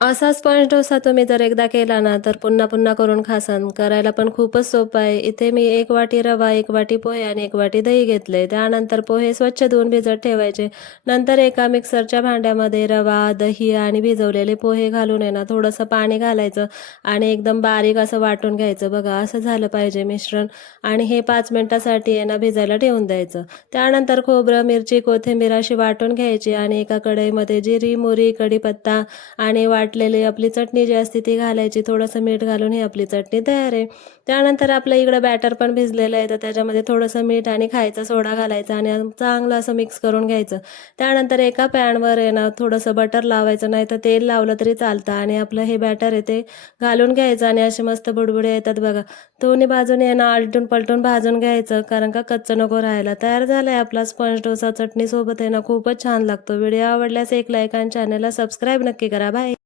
असा स्पंज डोसा तुम्ही जर एकदा केला ना, तर पुन्हा पुन्हा करून खासान. करायला पण खूपच सोपं आहे. इथे मी 1 वाटी रवा, 1 वाटी पोहे आणि 1 वाटी दही घेतले. त्यानंतर पोहे स्वच्छ धुवून भिजत ठेवायचे. नंतर एका मिक्सरच्या भांड्यामध्ये रवा, दही आणि भिजवलेले पोहे घालून आहे ना, थोडंसं पाणी घालायचं आणि एकदम बारीक असं वाटून घ्यायचं. बघा असं झालं पाहिजे मिश्रण आणि हे 5 मिनिटासाठी आहे ना भिजायला ठेवून द्यायचं. त्यानंतर खोबरं, मिरची, कोथिंबीर अशी वाटून घ्यायची आणि एका कढईमध्ये जिरी, मोहरी, कढीपत्ता आणि वाटलेली आपली चटणी जी असते ती घालायची. थोडंसं मीठ घालून ही आपली चटणी तयार आहे. त्यानंतर आपलं इकडं बॅटर पण भिजलेलं आहे, तर त्याच्यामध्ये थोडंसं मीठ आणि खायचा सोडा घालायचा आणि चांगलं असं मिक्स करून घ्यायचं. त्यानंतर एका पॅनवर आहे ना थोडंसं बटर लावायचं, नाही तर तेल लावलं तरी चालतं आणि आपलं हे बॅटर आहे ते घालून घ्यायचं आणि असे मस्त बुडबुडे येतात बघा. दोन्ही बाजूने आहे ना आलटून पलटून भाजून घ्यायचं, कारण का कच्चं नको राहायला. तयार झाला आहे आपला स्पंज डोसा. चटणीसोबत आहे ना खूपच छान लागतो. व्हिडिओ आवडल्यास एक लाईक आणि चॅनलला सबस्क्राईब नक्की करा. बाय.